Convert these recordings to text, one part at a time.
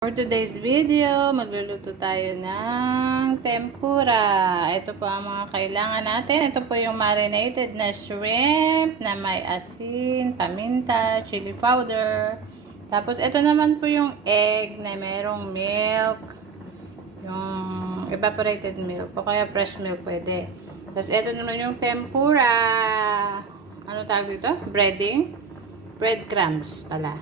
For today's video, magluluto tayo ng tempura. Ito po ang mga kailangan natin. Ito po yung marinated na shrimp na may asin, paminta, chili powder. Tapos ito naman po yung egg na merong milk. Yung evaporated milk o kaya fresh milk pwede. Tapos ito naman yung tempura. Ano tawag dito? Breading? Breadcrumbs pala.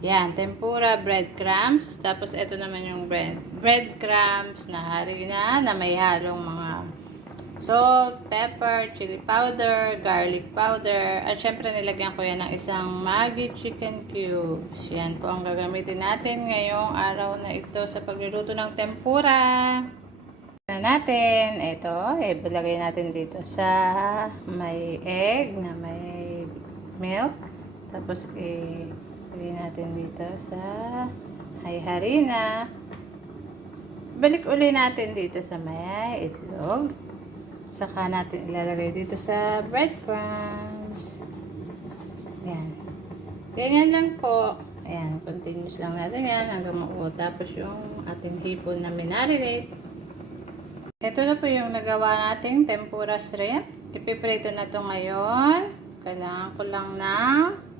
Yan, tempura, breadcrumbs. Tapos, ito naman yung breadcrumbs na harina na may halong mga salt, pepper, chili powder, garlic powder. At syempre, nilagyan ko yan ng isang Maggi chicken cubes. Yan po ang gagamitin natin ngayong araw na ito sa pagluluto ng tempura. Na natin, ito, ilagay natin dito sa may egg na may milk. Tapos, ilagay natin dito sa harina. Balik uli natin dito sa may itlog. Saka natin ilalagay dito sa breadcrumbs. Ayan. Ganyan lang po. Ayan, continuous lang natin yan hanggang mabuo. Tapos yung ating hipon na minarinate. Ito na po yung nagawa nating tempura shrimp. Ipiprito na to ngayon. Kailangan ko lang ng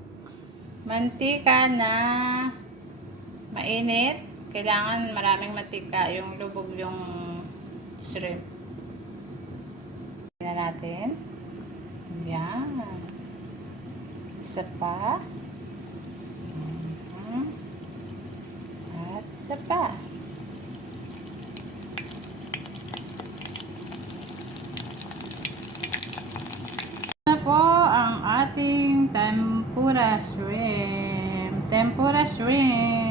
mantika na mainit. Kailangan maraming mantika yung lubog yung shrimp. Tingnan natin. Yan. Isa pa. At isa pa. Po ang ating tempura shrimp. Tempura shrimp.